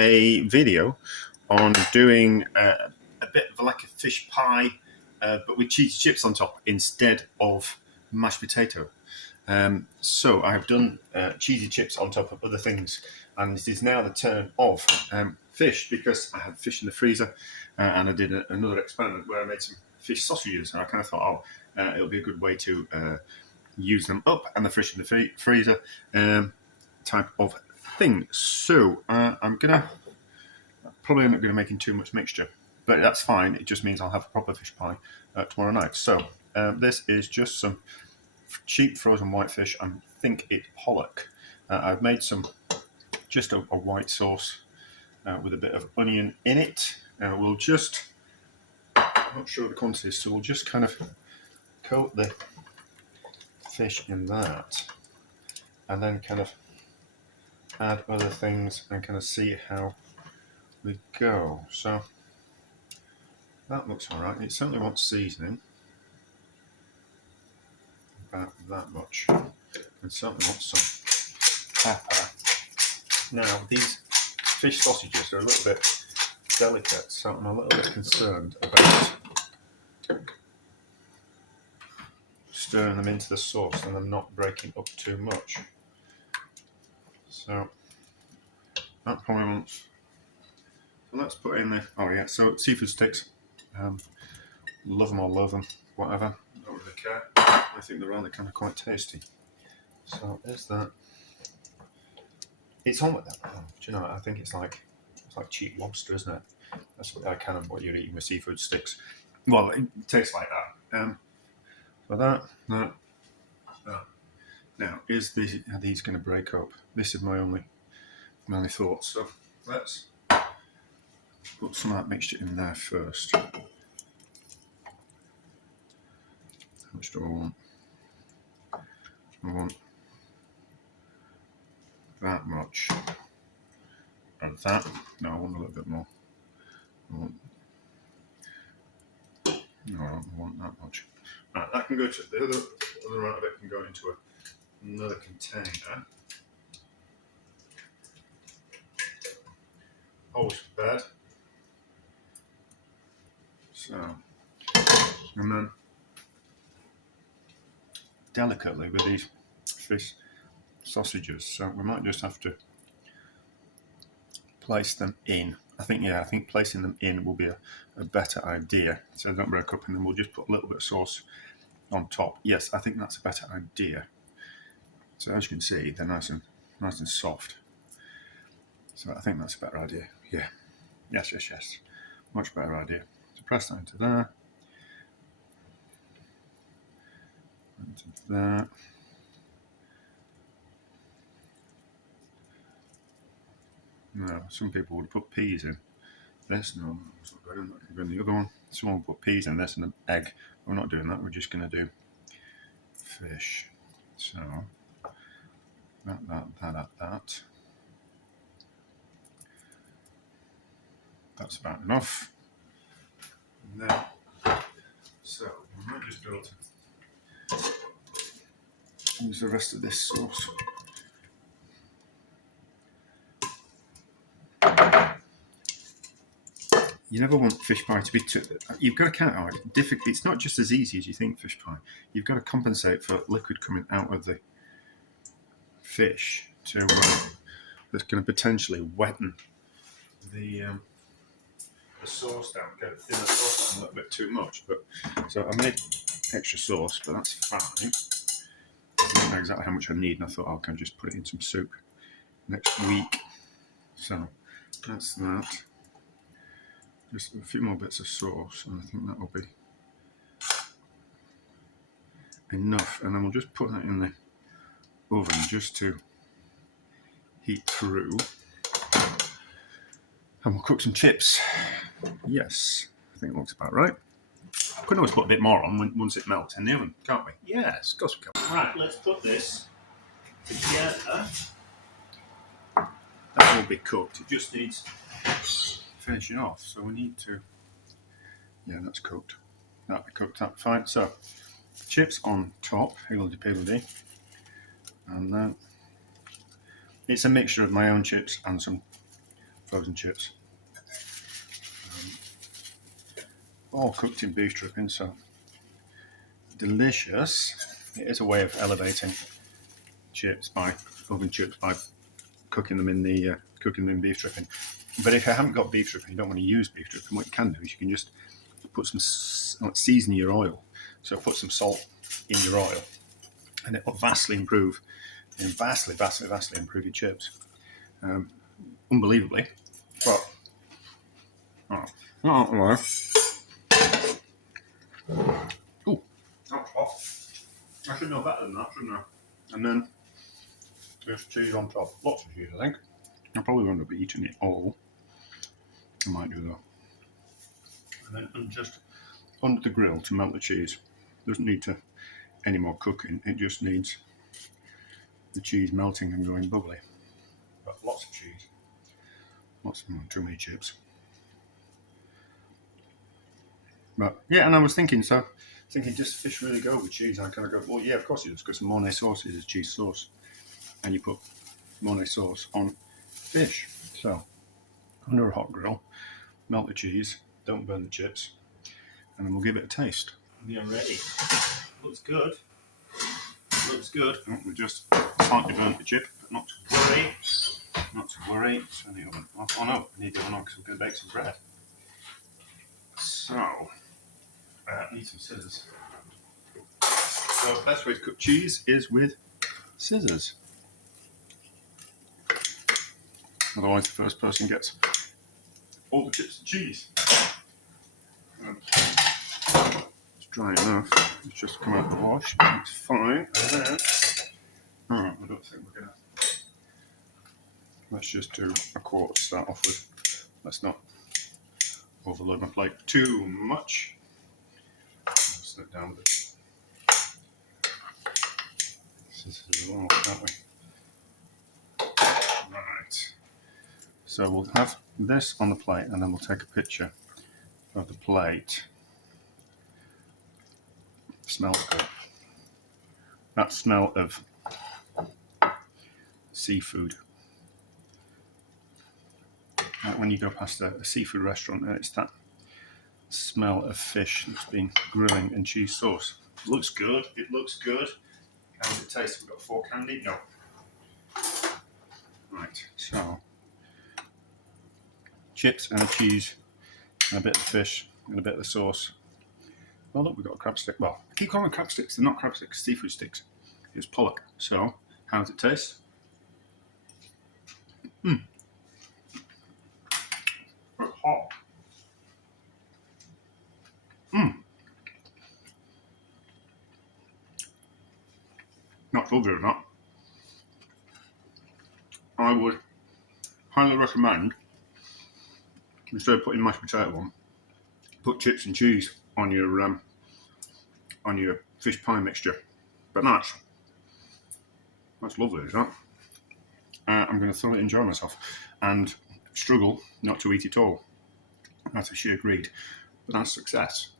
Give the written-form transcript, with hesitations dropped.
a video on doing a bit of like a fish pie, but with cheese chips on top instead of mashed potato. So I've done cheesy chips on top of other things, and it is now the turn of fish, because I had fish in the freezer, and I did another experiment where I made some fish sausages, and I kind of thought, it'll be a good way to use them up and the fish in the freezer type of thing. So I'm probably not going to making too much mixture, but that's fine. It just means I'll have a proper fish pie tomorrow night. So this is just some cheap frozen whitefish. I think it's pollock. I've made just a white sauce with a bit of onion in it. I'm not sure the quantity, so we'll just kind of coat the fish in that, and then kind of add other things and kind of see how we go. So that looks all right. It certainly wants seasoning, about that much, and certainly wants some pepper. Now these fish sausages are a little bit delicate, so I'm a little bit concerned about stirring them into the sauce and them not breaking up too much. So that probably wants. So let's put in the. Oh yeah, so seafood sticks. Love them or loathe them, whatever. Don't really care. I think they're rather kind of quite tasty. So there's that. It's on with that. Oh, do you know? I think it's like cheap lobster, isn't it? That's kind of what you're eating with seafood sticks. Well, it tastes like that. For that. Now, are these going to break up? This is my only thought. So let's put some of that mixture in there first. How much do I want? I want that much of that. No, I want a little bit more. No, I don't want that much. Right, that can go to the other amount of it can go into another container. Always prepared. So, and then delicately with these fish sausages, so we might just have to place them in. I think placing them in will be a better idea, so they don't break up, and then we'll just put a little bit of sauce on top. Yes, I think that's a better idea. So as you can see, they're nice and soft. So I think that's a better idea. Yeah. Yes. Much better idea. So press that into there. Into that. No, some people would put peas in this. No, it's not good. I'm not going to do the other one. Someone will put peas in this and an egg. We're not doing that. We're just going to do fish. So that. That's about enough. Now, so we might just be able to use the rest of this sauce. You never want fish pie to be too. You've got to count out. It's not just as easy as you think. Fish pie. You've got to compensate for liquid coming out of the fish that's going to potentially wetten the sauce down. Get the sauce down a little bit too much. But so I made extra sauce, but that's fine. I don't know exactly how much I need, and I thought I can just put it in some soup next week. So that's that. Just a few more bits of sauce, and I think that will be enough. And then we'll just put that in the oven just to heat through. And we'll cook some chips. Yes, I think it looks about right. We can always put a bit more on once it melts in the oven, can't we? Yes, of course we can. Right, let's put this together. That will be cooked. It just needs finishing off, so we need to. Yeah, that's cooked. That'll be cooked up fine. So, chips on top, higgledy-piggledy, and then it's a mixture of my own chips and some frozen chips. All cooked in beef dripping, so delicious. It is a way of elevating chips by oven chips by cooking them in beef dripping. But if you haven't got beef dripping, you don't want to use beef dripping. What you can do is you can just put some season your oil. So put some salt in your oil, and it will vastly improve your chips. Unbelievably, but oh, that's hot. I should know better than that, shouldn't I? And then there's cheese on top. Lots of cheese, I think. I probably won't be eating it all. I might do though. And then just under the grill to melt the cheese. Doesn't need any more cooking. It just needs the cheese melting and going bubbly. But lots of cheese. Too many chips. But yeah, and I was thinking, does fish really go with cheese? I kind of go, well, yeah, of course it does, because Mornay sauce is a cheese sauce, and you put Mornay sauce on fish. So under a hot grill, melt the cheese, don't burn the chips, and then we'll give it a taste. We are ready. Looks good. Looks good. Oh, we just slightly burnt the chip, but not to worry. Not to worry. Turn the oven off. Oh no, I need the oven on because we're going to bake some bread. So, I need some scissors. So the best way to cook cheese is with scissors. Otherwise the first person gets all the chips and cheese. It's dry enough. It's just come out of the wash. It's fine. And then, I don't think we're going to... Let's just do a quart to start off with. Let's not overload my plate too much. Slow it down a bit. Scissors as well, can't we? Right. So we'll have this on the plate, and then we'll take a picture of the plate. Smells good. That smell of seafood. Like when you go past a seafood restaurant, and it's that smell of fish that's been grilling in cheese sauce. It looks good. It looks good. How does it taste? We've got 4 candy? No. Right, so chips and a cheese and a bit of fish and a bit of the sauce. Well, look, we've got a crab stick. Well, I keep calling them crab sticks. They're not crab sticks, seafood sticks. It's pollock. So, how does it taste? It's hot. Not so good or not. I would highly recommend, instead of putting mashed potato on, put chips and cheese on your fish pie mixture. But that's lovely, isn't it? I'm going to thoroughly enjoy myself and struggle not to eat it all. That's a sheer greed, but that's success.